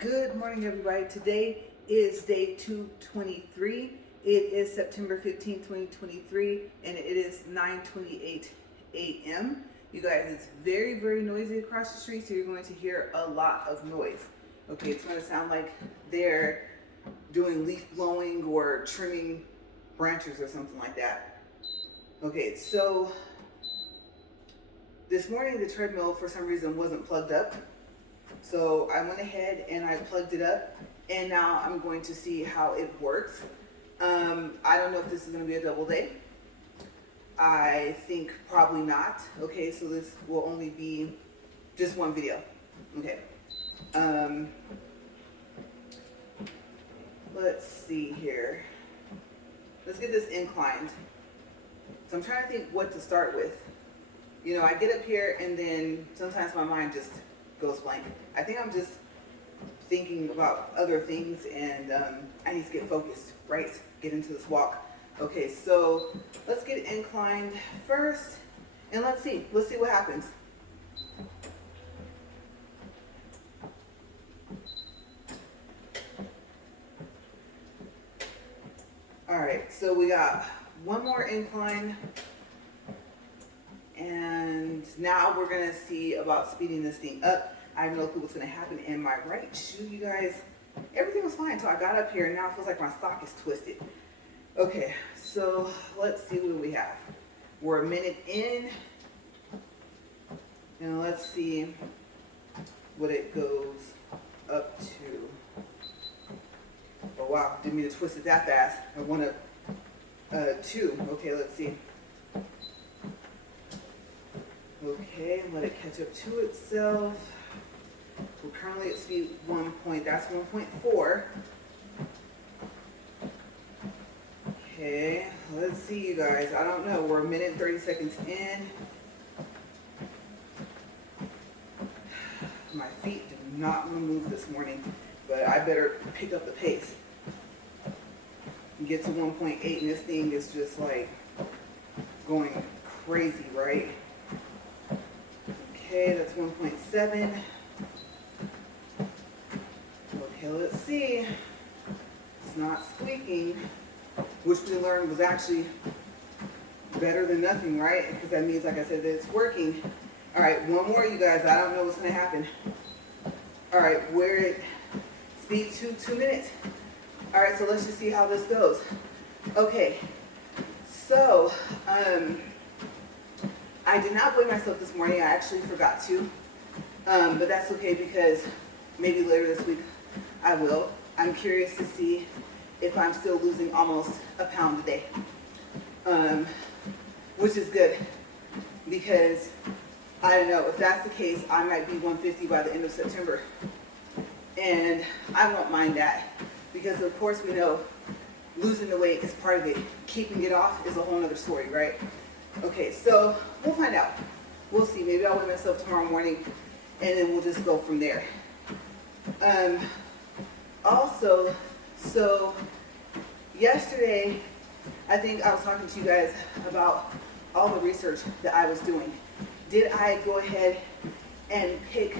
Good morning, everybody. Today is day 223. It is September 15th, 2023, and it is 9:28 a.m. You guys, it's very, very noisy across the street, so you're going to hear a lot of noise. Okay, it's going to sound like they're doing leaf blowing or trimming branches or something like that. Okay, so this morning the treadmill for some reason wasn't plugged up. So I went ahead and I plugged it up, and now I'm going to see how it works. I don't know if this is going to be a double day. I think probably not. Okay, so this will only be just one video. Okay. Let's see here. Let's get this inclined. So I'm trying to think what to start with. You know, I get up here and then sometimes my mind just goes blank. I think I'm just thinking about other things, and I need to get focused, right? Get into this walk. Okay, so let's get inclined first, and let's see what happens. All right, so we got one more incline, and now we're gonna see about speeding this thing up. I have no clue what's gonna happen in my right shoe, you guys. Everything was fine until I got up here, and now it feels like my sock is twisted. Okay, so let's see what we have. We're a minute in, and let's see what it goes up to. Oh wow, didn't mean to twist it that fast. I went up 2. Okay, let's see. Okay, let it catch up to itself. We're currently at speed 1 point, that's 1.4. Okay, let's see, you guys. I don't know, we're a minute and 30 seconds in. My feet did not want to move this morning, but I better pick up the pace. Get to 1.8, and this thing is just like going crazy, right? Okay, that's 1.7. Okay, let's see. It's not squeaking, which we learned was actually better than nothing, right? Because that means, like I said, that it's working. All right, one more, you guys. I don't know what's going to happen. All right, we're at speed 2 minutes. All right, so let's just see how this goes. Okay, so I did not weigh myself this morning. I actually forgot to, but that's okay because maybe later this week I will. I'm curious to see if I'm still losing almost a pound a day, which is good because I don't know, if that's the case, I might be 150 by the end of September, and I won't mind that because of course we know losing the weight is part of it. Keeping it off is a whole other story, right? Okay, so we'll find out. We'll see. Maybe I'll weigh myself tomorrow morning, and then we'll just go from there. Also, so yesterday, I think I was talking to you guys about all the research that I was doing. Did I go ahead and pick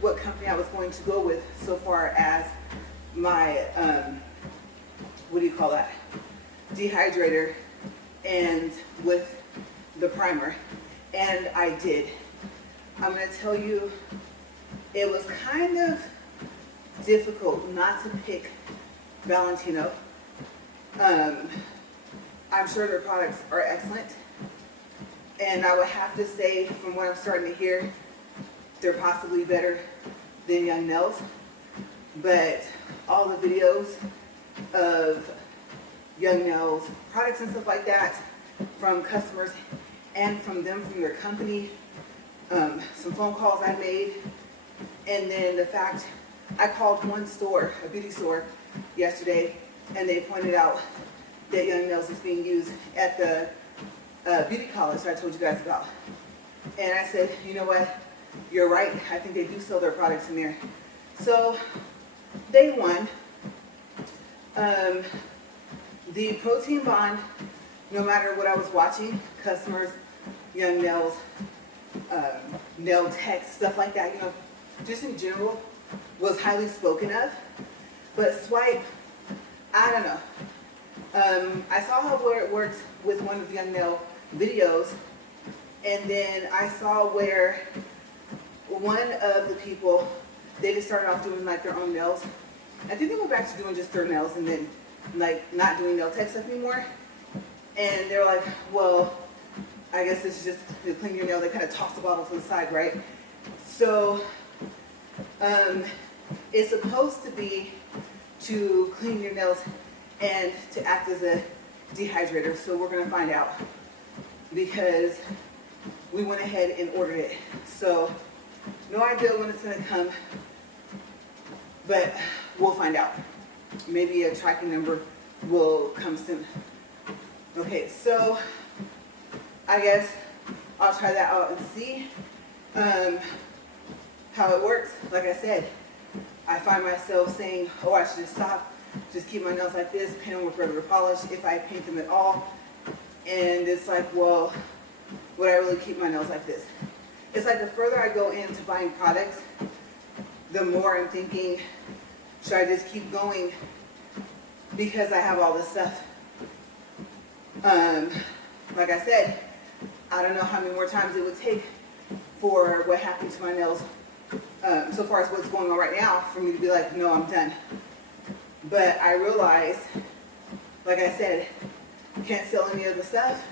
what company I was going to go with so far as my, what do you call that? Dehydrator and with the primer? And I did. I'm going to tell you, it was kind of difficult not to pick Valentino. I'm sure their products are excellent, and I would have to say, from what I'm starting to hear, they're possibly better than Young Nels. But all the videos of Young Nels products and stuff like that from customers and from them, from their company, some phone calls I made, and then the fact I called one store, a beauty store, yesterday, and they pointed out that Young Nels is being used at the beauty college I told you guys about. And I said, you know what, you're right, I think they do sell their products in there. So they won. The protein bond, no matter what I was watching, customers, Young Nels, nail tech, stuff like that, you know, just in general, was highly spoken of. But swipe, I don't know. I saw how where it works with one of the young nail videos, and then I saw where one of the people, they just started off doing like their own nails. I think they went back to doing just their nails and then like not doing nail tech stuff anymore. And they're like, well, I guess this is just to clean your nail. They kind of toss the bottle to the side, right? So it's supposed to be to clean your nails and to act as a dehydrator. So we're gonna find out because we went ahead and ordered it. So no idea when it's gonna come, but we'll find out. Maybe a tracking number will come soon. Okay, so I guess I'll try that out and see how it works. Like I said, I find myself saying, oh, I should just stop, just keep my nails like this, paint them with regular polish, if I paint them at all. And it's like, well, would I really keep my nails like this? It's like the further I go into buying products, the more I'm thinking, should I just keep going because I have all this stuff? Like I said, I don't know how many more times it would take for what happened to my nails so far as what's going on right now for me to be like, no, I'm done. But I realized, like I said, can't sell any of the stuff.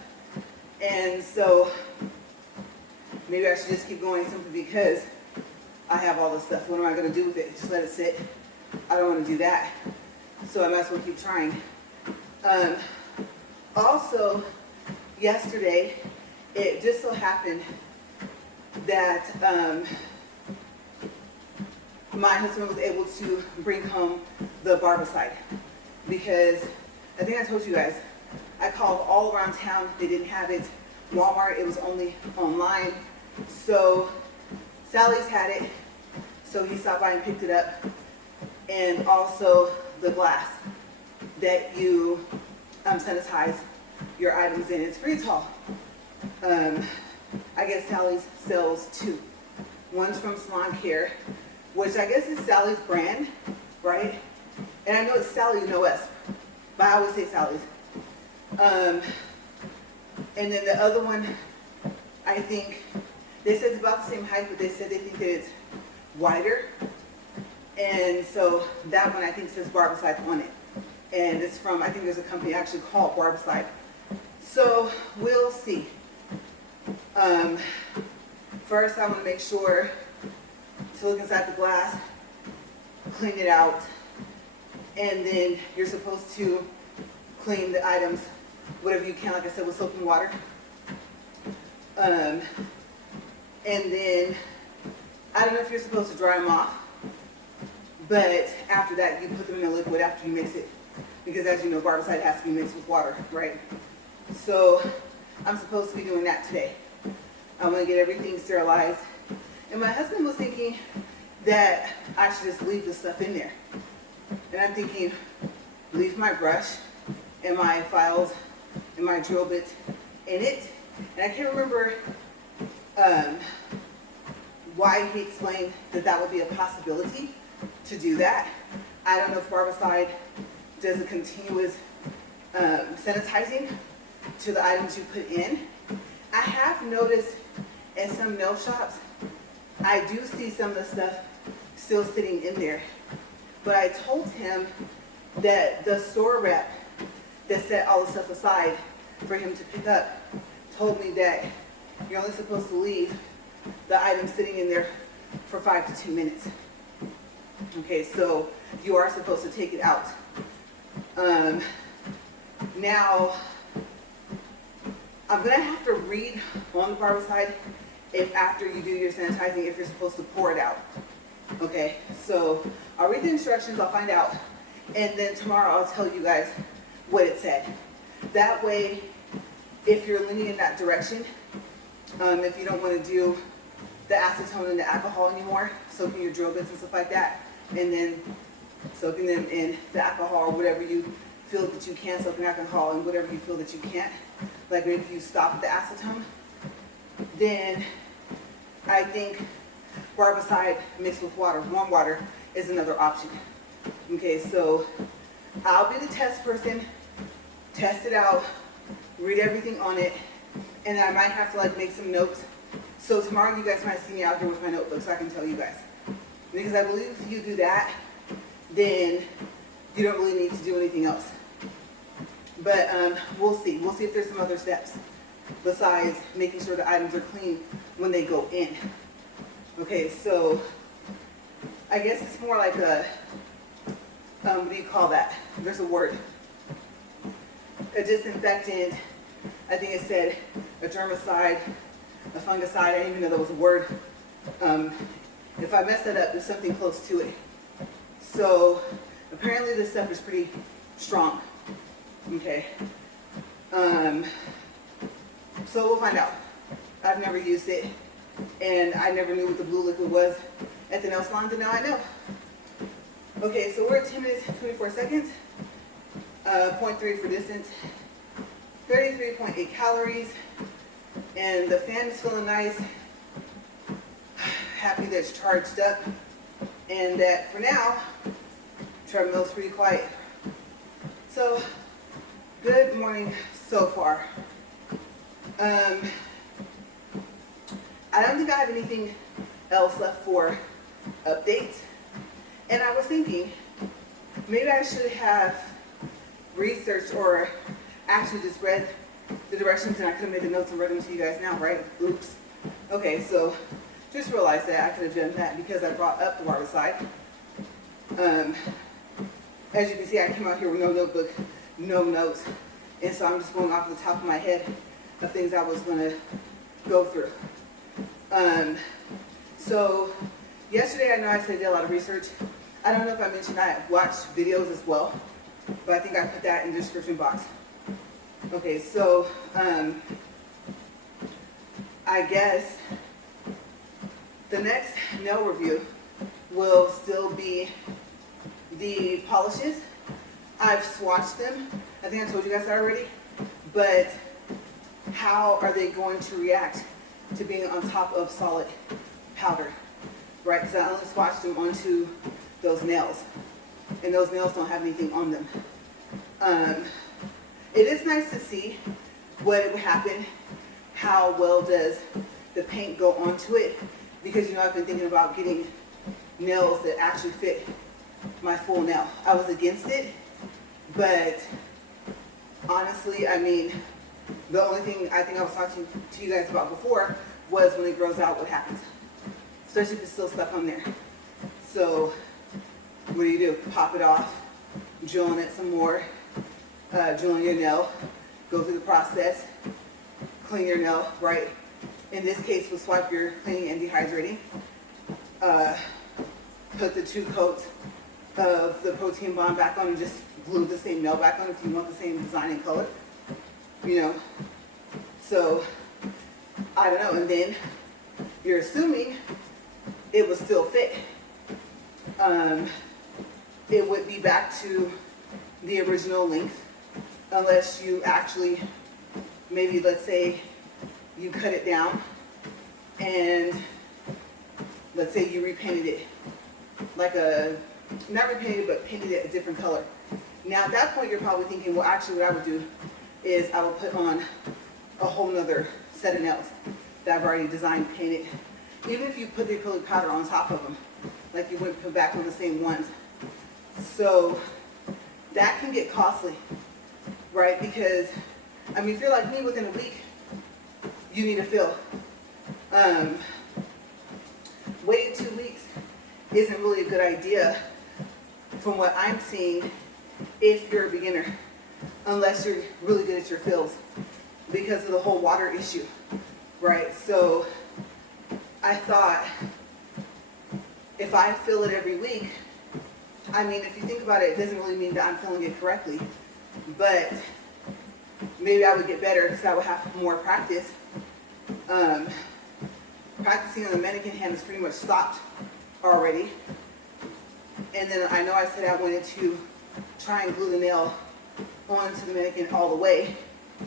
And so maybe I should just keep going simply because I have all this stuff. What am I going to do with it? Just let it sit? I don't want to do that. So I might as well keep trying. Also, yesterday, it just so happened that my husband was able to bring home the barbicide because I think I told you guys, I called all around town. They didn't have it. Walmart, it was only online. So Sally's had it. So he stopped by and picked it up. And also the glass that you sanitize your items in. It's pretty tall. I guess Sally's sells two. One's from Salon Care, which I guess is Sally's brand, right? And I know it's Sally, no S, but I always say Sally's. And then the other one, I think, they said it's about the same height, but they said they think that it's wider. And so that one I think says Barbicide on it. And it's from, I think there's a company actually called Barbicide. So we'll see. First I want to make sure to look inside the glass, clean it out, and then you're supposed to clean the items, whatever you can, like I said, with soap and water. And then, I don't know if you're supposed to dry them off, but after that you put them in a liquid after you mix it. Because as you know, barbicide has to be mixed with water, right? So I'm supposed to be doing that today. I'm going to get everything sterilized. And my husband was thinking that I should just leave the stuff in there. And I'm thinking, leave my brush and my files and my drill bits in it. And I can't remember why he explained that that would be a possibility to do that. I don't know if Barbicide does a continuous sanitizing to the items you put in. I have noticed in some nail shops, I do see some of the stuff still sitting in there. But I told him that the store rep that set all the stuff aside for him to pick up told me that you're only supposed to leave the items sitting in there for 5 to 10 minutes. Okay, so you are supposed to take it out. Now, I'm gonna have to read on the barbicide if after you do your sanitizing, if you're supposed to pour it out. Okay, so I'll read the instructions, I'll find out, and then tomorrow I'll tell you guys what it said. That way, if you're leaning in that direction, if you don't want to do the acetone and the alcohol anymore, soaking your drill bits and stuff like that, and then soaking them in the alcohol or whatever you feel that you can soak in alcohol and whatever you feel that you can't, like if you stop at the acetone, then I think barbicide mixed with water, warm water, is another option. Okay, so I'll be the test person, test it out, read everything on it, and I might have to like make some notes. So tomorrow you guys might see me out here with my notebook so I can tell you guys. Because I believe if you do that, then you don't really need to do anything else. But we'll see. We'll see if there's some other steps besides making sure the items are clean when they go in. Okay, so I guess it's more like a, what do you call that? There's a word. A disinfectant. I think it said a germicide, a fungicide. I didn't even know that was a word. If I mess that up, there's something close to it. So apparently this stuff is pretty strong. Okay. So we'll find out. I've never used it, and I never knew what the blue liquid was at the nail salons, and now I know. Okay, so we're at 10 minutes, 24 seconds. 0.3 for distance. 33.8 calories. And the fan is feeling nice. Happy that it's charged up. And that for now, treadmill's pretty quiet. So, good morning so far. I don't think I have anything else left for updates. And I was thinking, maybe I should have researched or actually just read the directions, and I could have made the notes and read them to you guys now, right? Oops. Okay, so just realized that I could have done that because I brought up the water side. As you can see, I came out here with no notebook, no notes, and so I'm just going off the top of my head of things I was going to go through. So yesterday, I know I said I did a lot of research. I don't know if I mentioned I watched videos as well, but I think I put that in the description box. Okay, so I guess the next nail review will still be the polishes. I've swatched them. I think I told you guys that already. But how are they going to react to being on top of solid powder? Right, because I only swatched them onto those nails. And those nails don't have anything on them. It is nice to see what would happen. How well does the paint go onto it? Because, you know, I've been thinking about getting nails that actually fit my full nail. I was against it, but honestly, I mean, the only thing I think I was talking to you guys about before was when it grows out, what happens. Especially if it's still stuck on there. So, what do? Pop it off, drill in it some more, drill in your nail, go through the process, clean your nail, right? In this case, we'll swipe your cleaning and dehydrating. Put the 2 coats of the protein bond back on and just glue the same nail back on if you want the same design and color. You know, so I don't know. And then you're assuming it will still fit. It would be back to the original length unless you actually, maybe let's say you cut it down and let's say you repainted it like not repainted but painted it a different color. Now at that point you're probably thinking, well actually what I would do is I would put on a whole nother set of nails that I've already designed, painted. Even if you put the acrylic powder on top of them, like you wouldn't put back on the same ones. So that can get costly, right? Because, I mean, if you're like me, within a week, you need a fill. Waiting 2 weeks isn't really a good idea from what I'm seeing if you're a beginner, unless you're really good at your fills because of the whole water issue, right? So I thought if I fill it every week, I mean, if you think about it, it doesn't really mean that I'm filling it correctly, but maybe I would get better because I would have more practice. Practicing on the mannequin hand is pretty much stopped already. And then I know I said I wanted to try and glue the nail onto the mannequin all the way.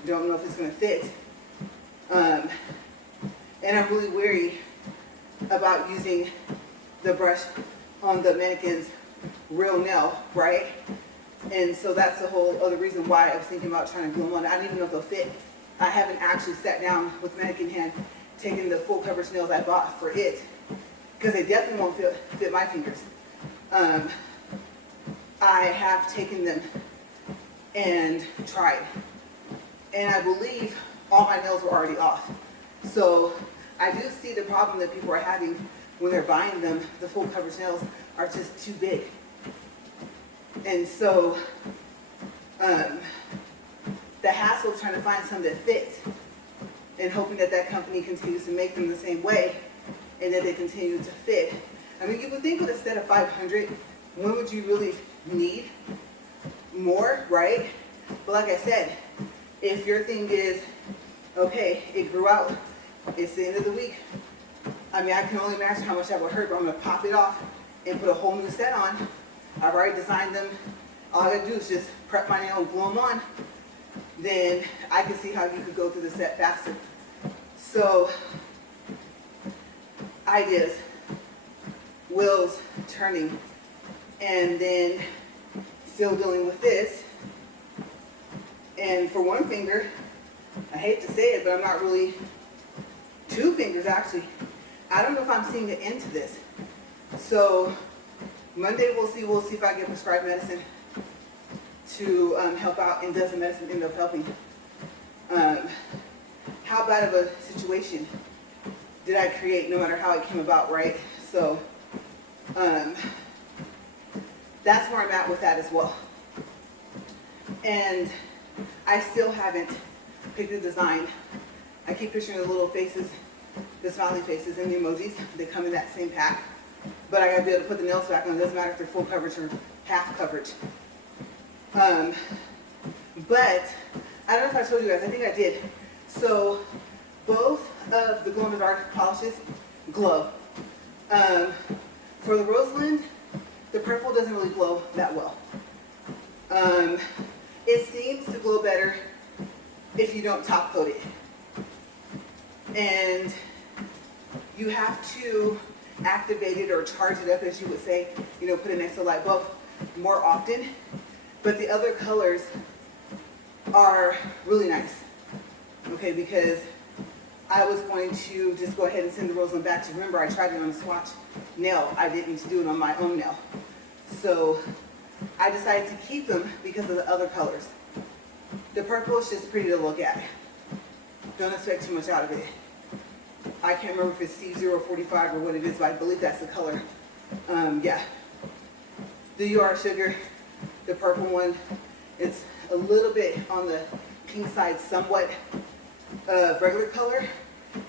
Don't know if it's going to fit. And I'm really wary about using the brush on the mannequin's real nail, right? And so that's the whole other reason why I was thinking about trying to glue them on. I don't even know if they'll fit. I haven't actually sat down with mannequin hand, taken the full coverage nails I bought for it, because they definitely won't fit my fingers. I have taken them and tried, and I believe all my nails were already off. So I do see the problem that people are having when they're buying them. The full coverage nails are just too big. And so the hassle of trying to find some that fit and hoping that that company continues to make them the same way and that they continue to fit. I mean, you would think with a set of 500, when would you really need more, right? But like I said, if your thing is, okay, it grew out, it's the end of the week. I mean, I can only imagine how much that would hurt, but I'm gonna pop it off and put a whole new set on. I've already designed them. All I gotta do is just prep my nail and glue them on. Then I can see how you could go through the set faster. So, ideas, wheels turning, and then still dealing with this. And for one finger, I hate to say it, but I'm not really, two fingers actually. I don't know if I'm seeing the end to this. So Monday we'll see if I get prescribed medicine to help out, and does the medicine end up helping? How bad of a situation did I create, no matter how it came about, right? So that's where I'm at with that as well. And I still haven't picked a design. I keep picturing the little faces, the smiley faces and the emojis. They come in that same pack. But I gotta be able to put the nails back on. It doesn't matter if they're full coverage or half coverage. But I don't know if I told you guys, I think I did. So both of the glow in the dark polishes glow. For the Rosalind, the purple doesn't really glow that well. It seems to glow better if you don't top coat it. And you have to activate it or charge it up, as you would say, you know, put it next to a light bulb more often. But the other colors are really nice, okay, because I was going to just go ahead and send the Rosalind back to, remember I tried it on a swatch nail. I didn't do it on my own nail. So I decided to keep them because of the other colors. The purple is just pretty to look at. Don't expect too much out of it. I can't remember if it's C045 or what it is, but I believe that's the color. Yeah. The UR Sugar, the purple one, it's a little bit on the pink side, somewhat regular color.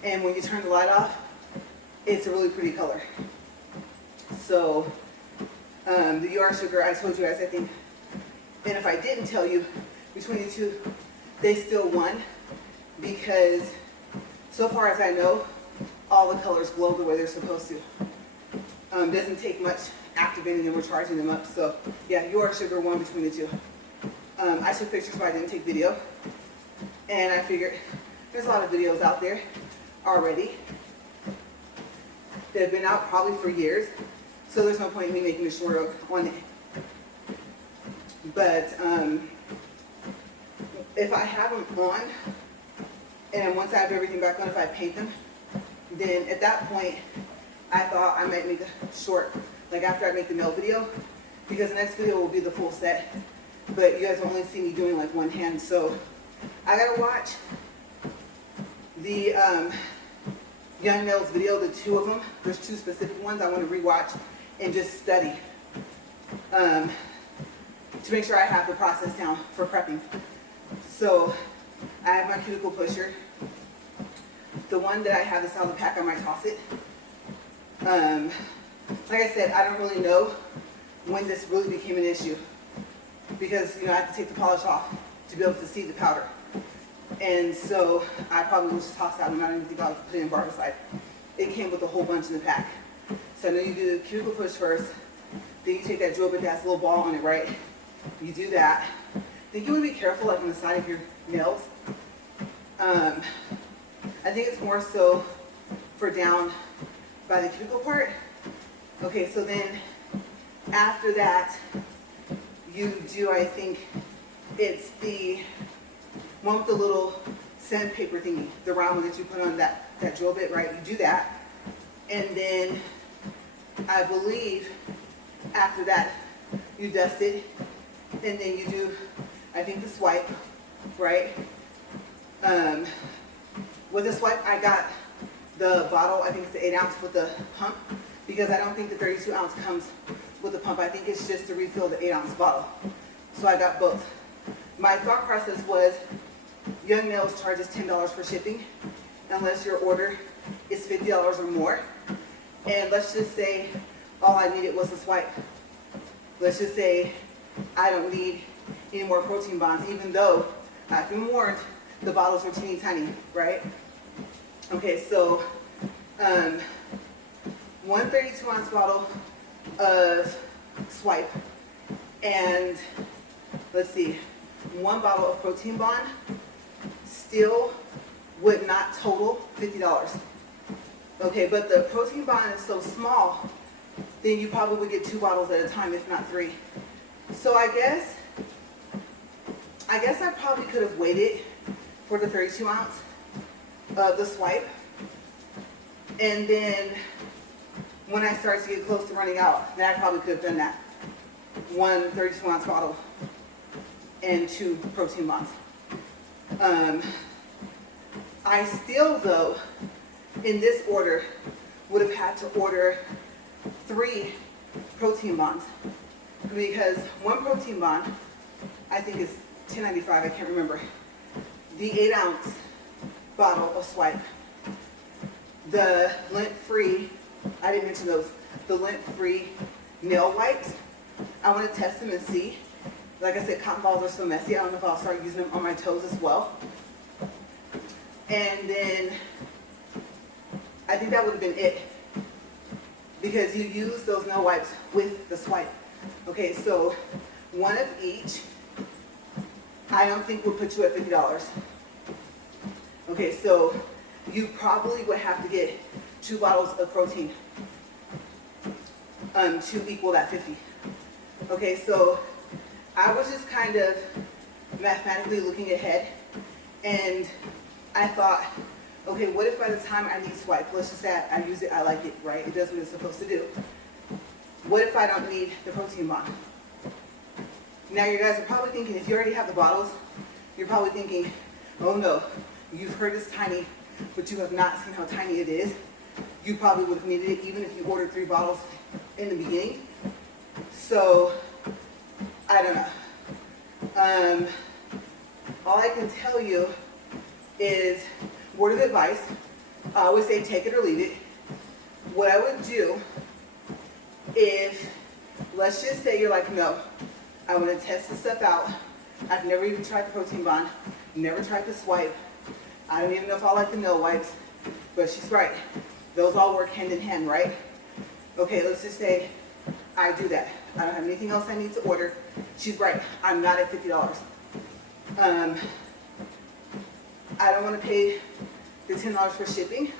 And when you turn the light off, it's a really pretty color. So the UR Sugar, I told you guys, I think, and if I didn't tell you, between the two, they still won, because so far as I know, all the colors glow the way they're supposed to. Doesn't take much activating them or charging them up. So yeah, UR Sugar won between the two. I took pictures, but I didn't take video. And I figured there's a lot of videos out there already that have been out probably for years. So there's no point in me making a short on it. But if I have them on, and once I have everything back on, if I paint them, then at that point, I thought I might make a short, like after I make the nail video, because the next video will be the full set. But you guys will only see me doing like one hand, so I gotta watch the Young Nails video, the two of them. There's two specific ones I want to rewatch and just study to make sure I have the process down for prepping. So I have my cuticle pusher. The one that I have that's out of the pack, I might toss it. Like I said, I don't really know when this really became an issue, because I have to take the polish off to be able to see the powder. And so I probably will just toss it out, and I don't even think I'll put it in barbicide. It came with a whole bunch in the pack. So I know you do the cuticle push first, then you take that drill bit that has a little ball on it, right? You do that. Then you want to be careful, like on the side of your nails. I think it's more so for down by the cuticle part. Okay, so then After that, you do, I think, it's the one with the little sandpaper thingy, the round one that you put on that drill bit, right? You do that. And then I believe after that, you dust it. And then you do, I think, the swipe, right? With the swipe, I got the bottle, I think it's the 8 ounce with the pump, because I don't think the 32 ounce comes with the pump. I think it's just to refill the 8 ounce bottle. So I got both. My thought process was, Young Nails charges $10 for shipping, unless your order is $50 or more. And let's just say all I needed was a swipe. Let's just say I don't need any more protein bonds, even though I've been warned the bottles are teeny tiny, right? Okay, so one 32 ounce bottle of swipe, and let's see, one bottle of protein bond still would not total $50. Okay, but the protein bond is so small, then you probably would get 2 bottles at a time, if not 3. So I guess I probably could have waited for the 32 ounce of the swipe. And then when I start to get close to running out, then I probably could have done that. 1 32 ounce bottle and 2 protein bonds. I still, though, in this order, would have had to order 3 protein bonds, because 1 protein bond, I think is $10.95, I can't remember. The 8 ounce bottle of swipe, the lint-free, I didn't mention those, the lint-free nail wipes. I want to test them and see. Like I said, cotton balls are so messy. I don't know if I'll start using them on my toes as well. And then I think that would have been it, because you use those nail wipes with the swipe. Okay, so 1 of each, I don't think would put you at $50. Okay, so you probably would have to get 2 bottles of protein to equal that 50. Okay, so I was just kind of mathematically looking ahead, and I thought, okay, what if by the time I need swipe, let's just say I use it, I like it, right? It does what it's supposed to do. What if I don't need the protein bond? Now you guys are probably thinking, if you already have the bottles, you're probably thinking, oh no, you've heard it's tiny, but you have not seen how tiny it is. You probably would have needed it even if you ordered 3 bottles in the beginning. So, I don't know. All I can tell you is, word of advice, I always say take it or leave it. What I would do, if, let's just say you're like, no, I want to test this stuff out. I've never even tried the protein bond, never tried the swipe. I don't even know if I like the nail wipes, but she's right. Those all work hand in hand, right? Okay, let's just say I do that. I don't have anything else I need to order. She's right, I'm not at $50. I don't want to pay the $10 for shipping.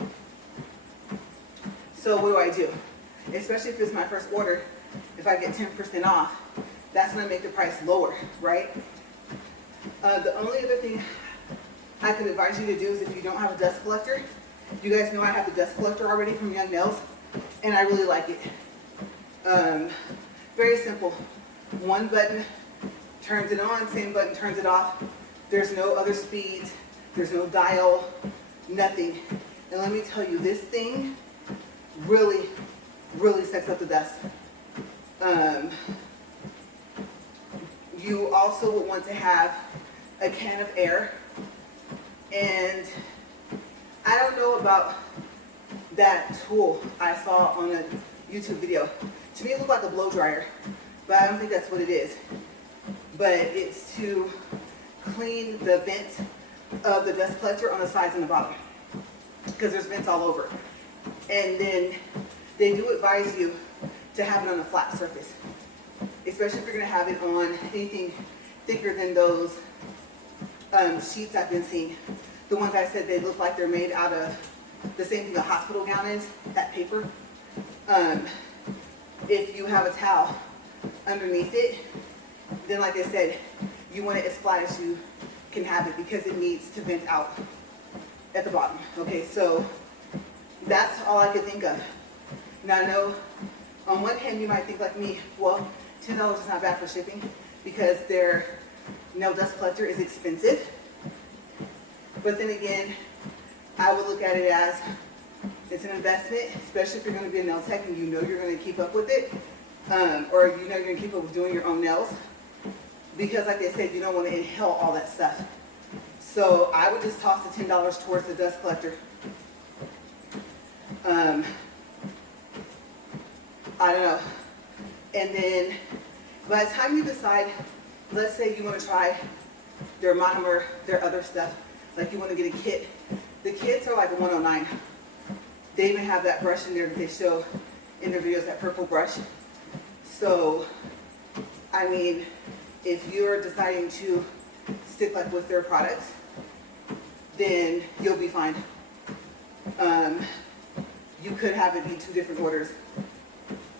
So what do? Especially if it's my first order, if I get 10% off, that's going to make the price lower, right? The only other thing I could advise you to do is, if you don't have a dust collector, you guys know I have the dust collector already from Young Nails, and I really like it. Very simple. One button turns it on, same button turns it off. There's no other speeds, there's no dial, nothing. And let me tell you, this thing really, really sucks up the dust. You also would want to have a can of air. And I don't know about that tool I saw on a YouTube video. To me it looked like a blow dryer, but I don't think that's what it is. But it's to clean the vent of the dust collector on the sides and the bottom, because there's vents all over. And then they do advise you to have it on a flat surface, especially if you're going to have it on anything thicker than those sheets I've been seeing. The ones I said they look like they're made out of the same thing a hospital gown is, that paper. If you have a towel, underneath it, then like I said, you want it as flat as you can have it because it needs to vent out at the bottom. Okay, so that's all I could think of. Now I know on one hand you might think like me, well, $10 is not bad for shipping because their nail dust collector is expensive. But then again, I would look at it as it's an investment, especially if you're going to be a nail tech and you know you're going to keep up with it, or you know you're going to keep up with doing your own nails. Because like I said, you don't want to inhale all that stuff. So I would just toss the $10 towards the dust collector. I don't know. And then by the time you decide, let's say you want to try their monomer, their other stuff, like you want to get a kit. The kits are like a 109. They even have that brush in there that they show in their videos, that purple brush. So, I mean, if you're deciding to stick like with their products, then you'll be fine. You could have it be 2 different orders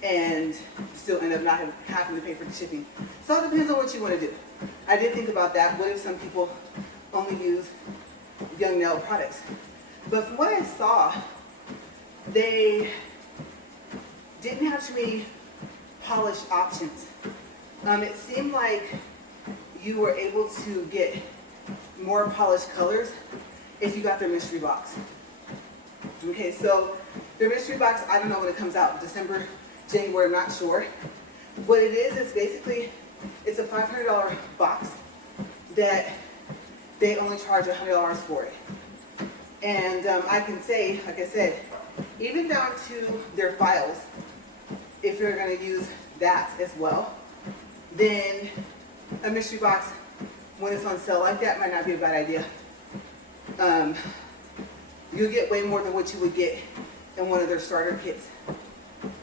and still end up not having to pay for the shipping. So it depends on what you want to do. I did think about that. What if some people only use young nail products? But from what I saw, they didn't have too many polished options. It seemed like you were able to get more polished colors if you got their mystery box. Okay, so their mystery box, I don't know when it comes out, December, January, I'm not sure. What it is basically, it's a $500 box that they only charge $100 for it. And I can say, like I said, even down to their files, if you're going to use that as well, then a mystery box, when it's on sale like that, might not be a bad idea. You'll get way more than what you would get in one of their starter kits.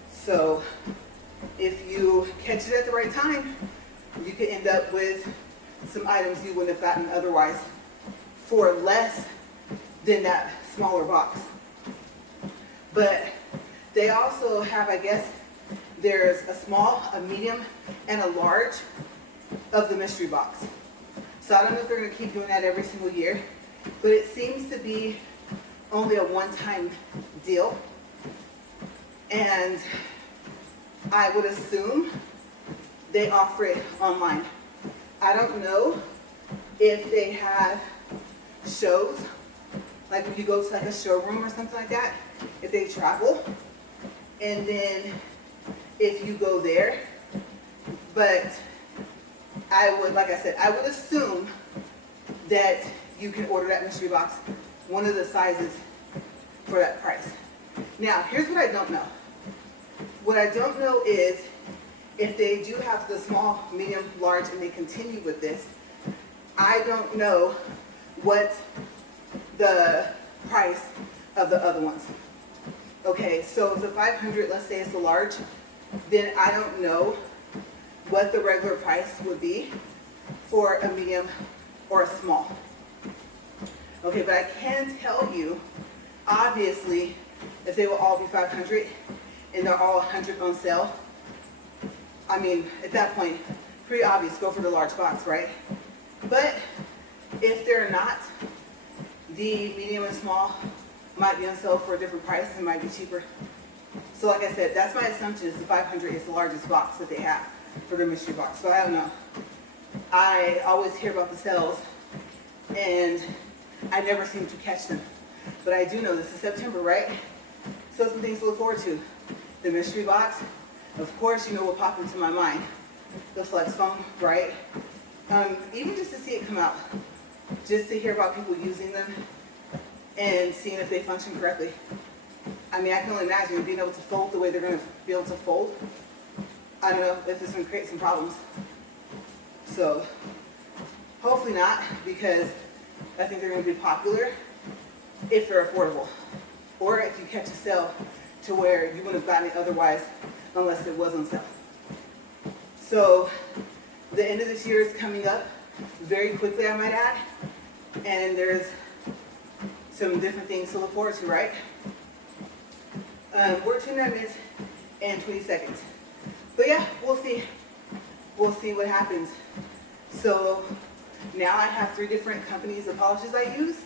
So if you catch it at the right time, you could end up with some items you wouldn't have gotten otherwise for less than that smaller box. But they also have, I guess, there's a small, a medium, and a large of the mystery box. So I don't know if they're going to keep doing that every single year, but it seems to be only a one-time deal. And I would assume they offer it online. I don't know if they have shows, like if you go to like a showroom or something like that, if they travel, and then if you go there. But I would, like I said, I would assume that you can order that mystery box, one of the sizes, for that price. Now, here's what I don't know. What I don't know is if they do have the small, medium, large, and they continue with this, I don't know what the price of the other ones. Okay, so if the 500, let's say it's the large, then I don't know what the regular price would be for a medium or a small. Okay, but I can tell you, obviously, if they will all be 500 and they're all 100 on sale, I mean, at that point, pretty obvious, go for the large box, right? But if they're not, the medium and small might be on sale for a different price and might be cheaper. So like I said, that's my assumption is the 500 is the largest box that they have for their mystery box. So I don't know. I always hear about the sales and I never seem to catch them. But I do know this is September, right? So some things to look forward to. The mystery box, of course, you know what popped into my mind. The flex foam, right? Even just to see it come out. Just to hear about people using them and seeing if they function correctly. I mean, I can only imagine being able to fold the way they're going to be able to fold. I don't know if it's going to create some problems. So, hopefully not, because I think they're going to be popular if they're affordable. Or if you catch a sale to where you wouldn't have gotten it otherwise unless it was on sale. So, the end of this year is coming up very quickly, I might add. And there's some different things to look forward to, right? We're 29 minutes and 20 seconds. But yeah, we'll see. we'll see what happens. So now I have 3 different companies of polishes I use,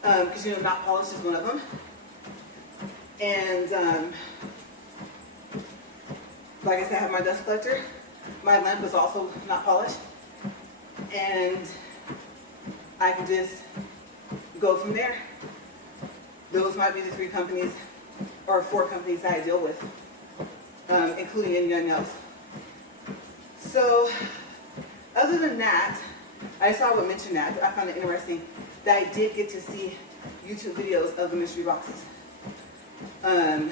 because you know, not polished is one of them. And like I said, I have my dust collector. My lamp is also not polished. And I can just go from there. Those might be the 3 companies or 4 companies that I deal with, including in young nails. So other than that, I saw would mention that. I found it interesting that I did get to see YouTube videos of the mystery boxes. And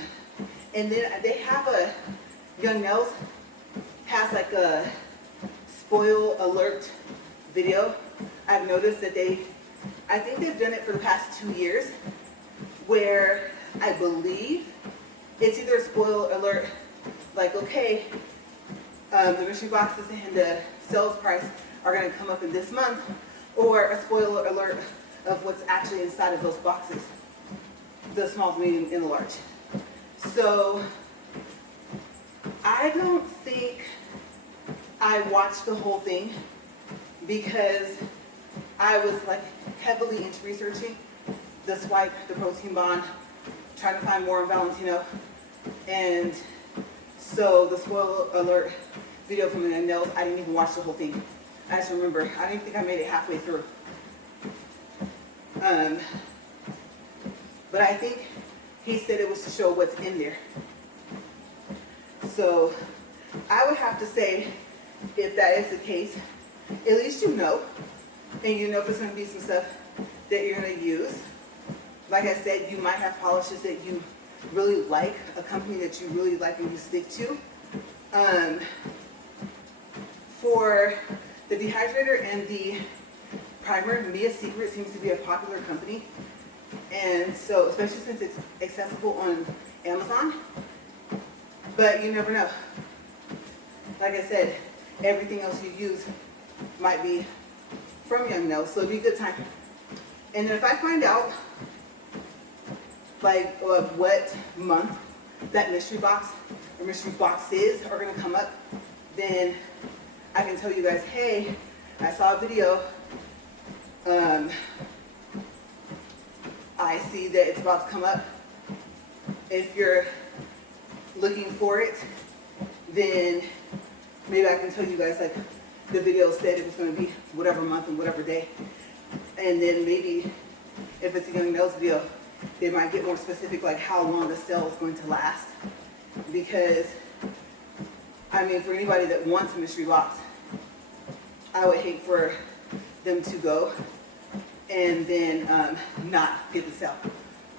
then they have a, Young Nails has like a spoil alert video. I've noticed that I think they've done it for the past 2 years, where I believe it's either a spoil alert, like, okay, the mystery boxes and the sales price are going to come up in this month, or a spoiler alert of what's actually inside of those boxes, the small, medium, and the large. So I don't think I watched the whole thing because I was like heavily into researching the swipe, the protein bond, trying to find more on Valentino. And so the spoiler alert video from the nails, I didn't even watch the whole thing. I just remember, I didn't think I made it halfway through. But I think he said it was to show what's in there. So I would have to say, if that is the case, at least you know, and you know if there's going to be some stuff that you're going to use. Like I said, you might have polishes that you really like, a company that you really like and you stick to. For the dehydrator and the primer, Mia's Secret seems to be a popular company. And so, especially since it's accessible on Amazon. But you never know. Like I said, everything else you use might be from Young Nails, so it'd be a good time. And then if I find out, like, what month that mystery box or mystery boxes are going to come up, then I can tell you guys, hey, I saw a video. I see that it's about to come up. If you're looking for it, then maybe I can tell you guys, like, the video said it was going to be whatever month and whatever day. And then maybe if it's a Young Nails video, they might get more specific, like how long the sale is going to last. Because, I mean, for anybody that wants a mystery box, I would hate for them to go and then not get the sale.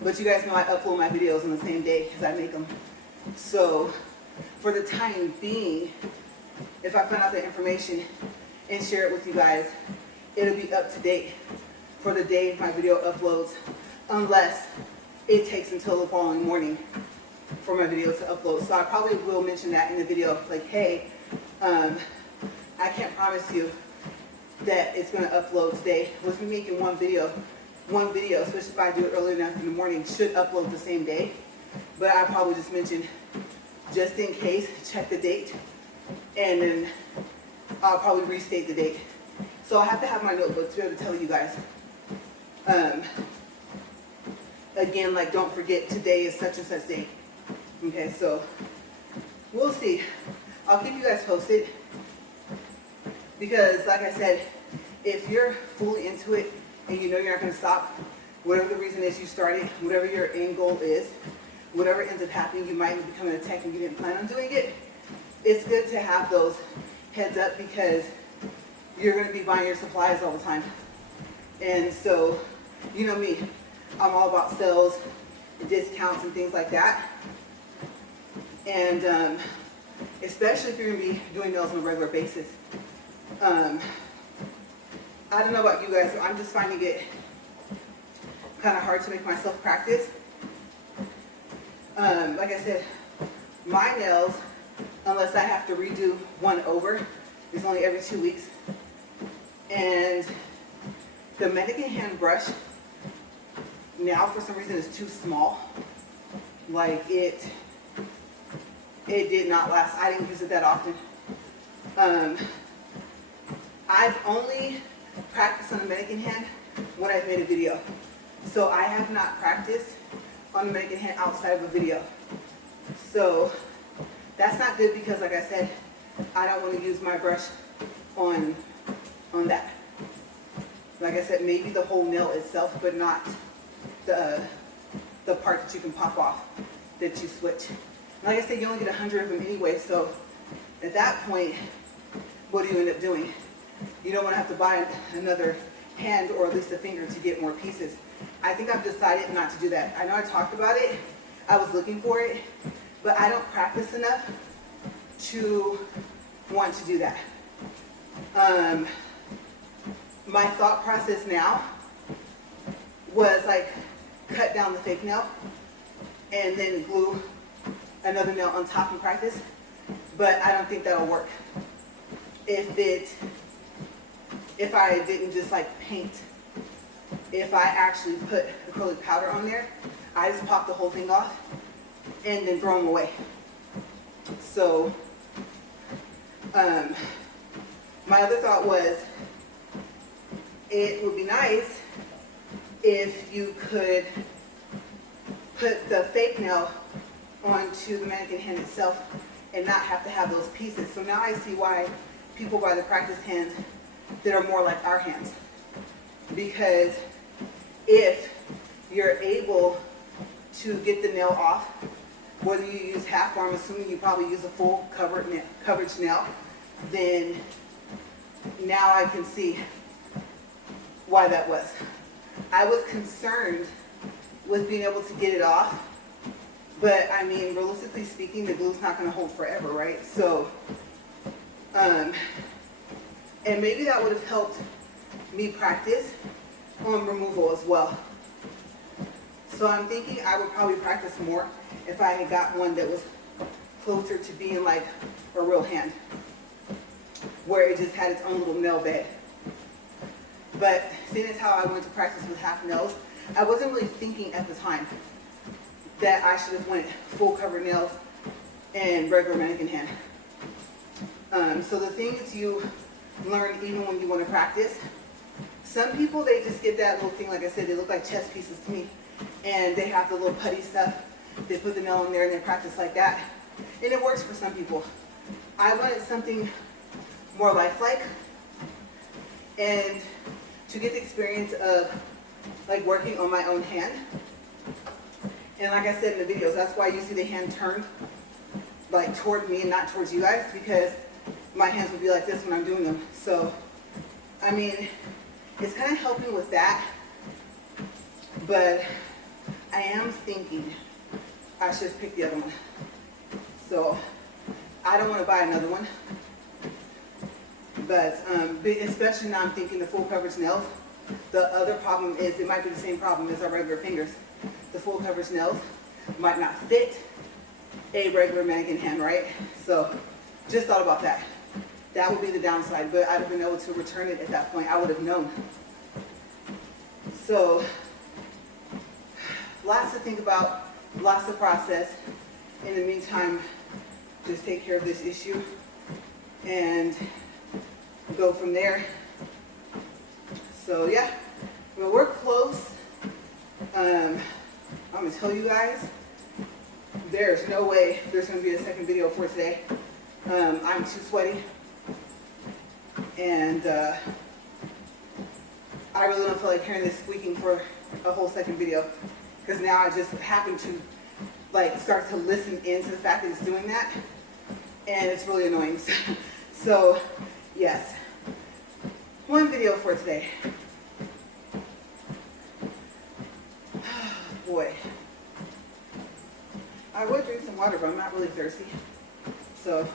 But you guys know I upload my videos on the same day because I make them. So for the time being, if I find out the information and share it with you guys, it'll be up to date for the day my video uploads, unless it takes until the following morning for my video to upload. So I probably will mention that in the video, like, hey, I can't promise you that it's going to upload today. With me making one video, especially if I do it early enough in the morning, should upload the same day. But I probably just mentioned, just in case, check the date, and then I'll probably restate the date. So I have to have my notebook to be able to tell you guys. Again, like, don't forget, today is such and such date. Okay, so we'll see. I'll keep you guys posted. Because, like I said, if you're fully into it and you know you're not going to stop, whatever the reason is you started, whatever your end goal is, whatever ends up happening, you might be becoming a tech and you didn't plan on doing it, it's good to have those heads up because you're going to be buying your supplies all the time. And so, you know me, I'm all about sales, discounts, and things like that. And especially if you're going to be doing those on a regular basis. I don't know about you guys, but I'm just finding it kind of hard to make myself practice. Like I said, my nails, unless I have to redo one over, is only every 2 weeks. And the mannequin hand brush now for some reason is too small. Like it did not last. I didn't use it that often. Um, I've only practiced on the mannequin hand when I've made a video. So I have not practiced on the mannequin hand outside of a video. So that's not good because, like I said, I don't want to use my brush on that. Like I said, maybe the whole nail itself, but not the part that you can pop off that you switch. Like I said, you only get 100 of them anyway, so at that point, what do you end up doing? You don't want to have to buy another hand or at least a finger to get more pieces. I think I've decided not to do that. I know I talked about it, I was looking for it, but I don't practice enough to want to do that. My thought process now was like cut down the fake nail and then glue another nail on top and practice, but I don't think that'll work. If I didn't just like paint, if I actually put acrylic powder on there, I just pop the whole thing off and then throw them away. So my other thought was it would be nice if you could put the fake nail onto the mannequin hand itself and not have to have those pieces. So now I see why people buy the practice hands that are more like our hands. Because if you're able to get the nail off, whether you use half, or I'm assuming you probably use a full coverage nail, then now I can see why that was. I was concerned with being able to get it off, but I mean, realistically speaking, the glue's not going to hold forever, right? So, and maybe that would have helped me practice on removal as well. So I'm thinking I would probably practice more if I had got one that was closer to being like a real hand, where it just had its own little nail bed. But seeing as how I went to practice with half nails, I wasn't really thinking at the time that I should have went full cover nails and regular mannequin hand. So the things you learn even when you want to practice, some people, they just get that little thing, like I said, they look like chess pieces to me, and they have the little putty stuff, they put the nail in there and they practice like that, and it works for some people. I wanted something more lifelike, and to get the experience of like working on my own hand. And like I said in the videos, that's why you see the hand turned like toward me and not towards you guys, because my hands would be like this when I'm doing them. So, I mean, it's kind of helping with that, but I am thinking I should pick the other one. So, I don't want to buy another one, but especially now I'm thinking the full coverage nails. The other problem is it might be the same problem as our regular fingers. The full coverage nails might not fit a regular mannequin hand, right? So just thought about that. That would be the downside, but I'd have been able to return it at that point. I would have known. So lots to think about, lots to process. In the meantime, just take care of this issue and go from there. So yeah, well, we're close. I'm gonna tell you guys, there's no way there's gonna be a second video for today. I'm too sweaty, and I really don't feel like hearing this squeaking for a whole second video, because now I just happen to like start to listen into the fact that it's doing that, and it's really annoying. So yes, one video for today. Boy, I would drink some water, but I'm not really thirsty, so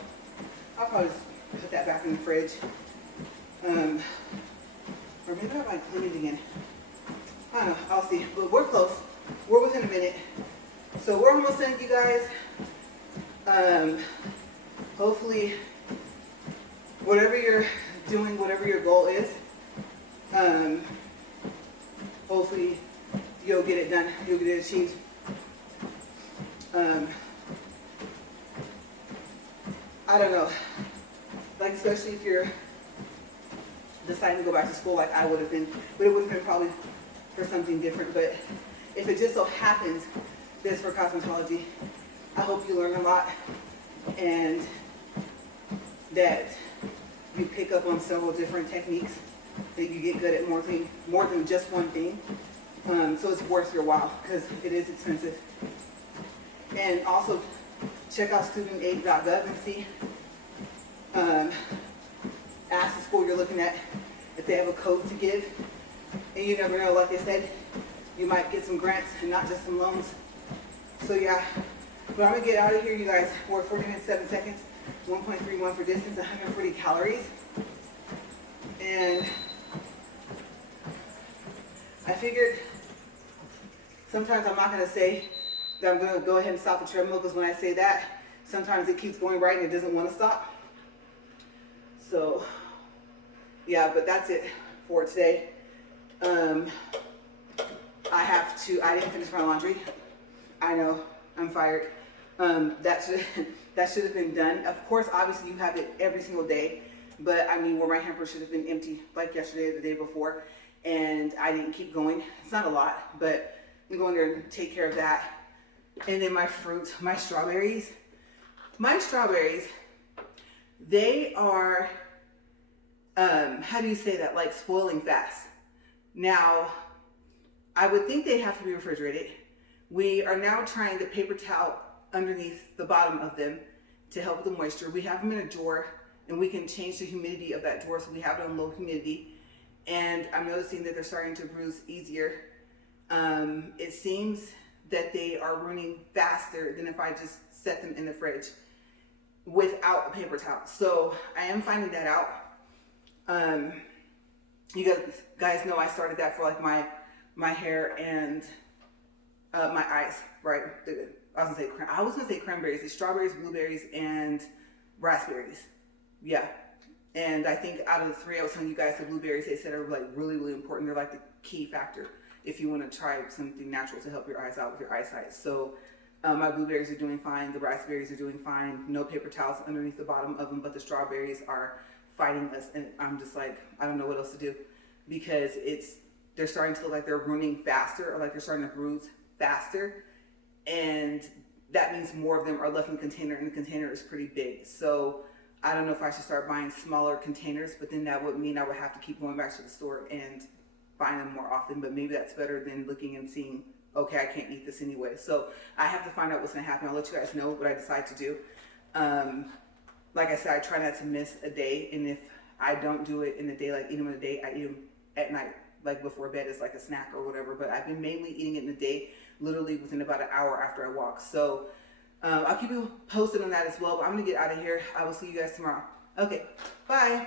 I'll probably just put that back in the fridge, or maybe I might clean it again. I don't know, I'll see, but we're close. We're within a minute, so we're almost done, you guys. Hopefully, whatever you're doing, whatever your goal is, hopefully you'll get it done, you'll get it achieved. I don't know. like especially if you're deciding to go back to school like I would have been, but it would have been probably for something different. But if it just so happens this for cosmetology, I hope you learn a lot and that you pick up on several different techniques, that you get good at more than just one thing. So it's worth your while because it is expensive. And also check out studentaid.gov and see, ask the school you're looking at if they have a code to give. And you never know, like I said, you might get some grants and not just some loans. So yeah, but I'm gonna get out of here, you guys. We're 40 minutes, 7 seconds, 1.31 for distance, 140 calories. And I figured sometimes I'm not gonna say that I'm gonna go ahead and stop the treadmill, because when I say that, sometimes it keeps going right and it doesn't want to stop. So yeah, but that's it for today. I didn't finish my laundry. I know, I'm fired. That should have been done. Of course, obviously you have it every single day, but I mean, where my hamper should have been empty like yesterday or the day before, and I didn't keep going. It's not a lot, but I'm going there and take care of that. And then my fruit, my strawberries, they are, how do you say that? Like spoiling fast. Now, I would think they have to be refrigerated. We are now trying the paper towel underneath the bottom of them to help with the moisture. We have them in a drawer, and we can change the humidity of that drawer so we have it on low humidity. And I'm noticing that they're starting to bruise easier. It seems that they are ruining faster than if I just set them in the fridge without a paper towel. So I am finding that out. You guys know I started that for like my hair and my eyes, right? I was gonna say cranberries, it's strawberries, blueberries, and raspberries. Yeah. And I think out of the three, I was telling you guys the blueberries, they said are like really, really important. They're like the key factor if you want to try something natural to help your eyes out with your eyesight. So my blueberries are doing fine. The raspberries are doing fine. No paper towels underneath the bottom of them, but the strawberries are fighting us. And I'm just like, I don't know what else to do, because they're starting to look like they're running faster, or like they're starting to bruise faster. And that means more of them are left in the container, and the container is pretty big. So I don't know if I should start buying smaller containers, but then that would mean I would have to keep going back to the store and buying them more often. But maybe that's better than looking and seeing, okay, I can't eat this anyway. So I have to find out what's gonna happen. I'll let you guys know what I decide to do. Like I said, I try not to miss a day. And if I don't do it in the day, like eat them in the day, I eat them at night, like before bed as like a snack or whatever. But I've been mainly eating it in the day, literally within about an hour after I walk. So I'll keep you posted on that as well. But I'm gonna get out of here. I will see you guys tomorrow. Okay, bye.